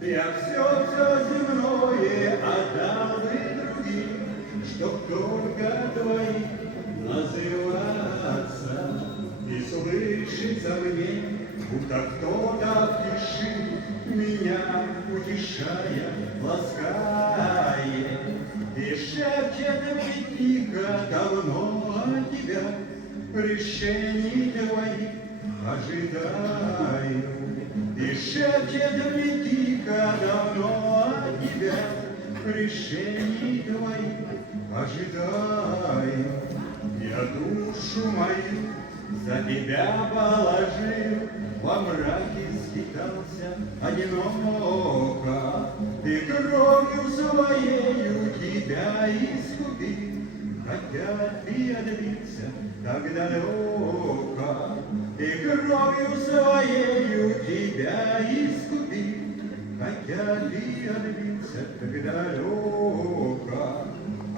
Я все земное отдал бы другим, чтоб только твои называться. И слышится мне, будто кто-то в тиши меня, утешая, ласкает. И шепчет мне тихо давно от тебя, решений твоих ожидаю. И шепчет мне тихо давно от тебя, решений твоих ожидаю. Я душу мою за тебя положил, во мраке скитался одиноко. Ты кровью своею тебя искупил, хотя ты отбился так далеко. Ты кровью своею тебя искупил, хотя ты отбился так далеко.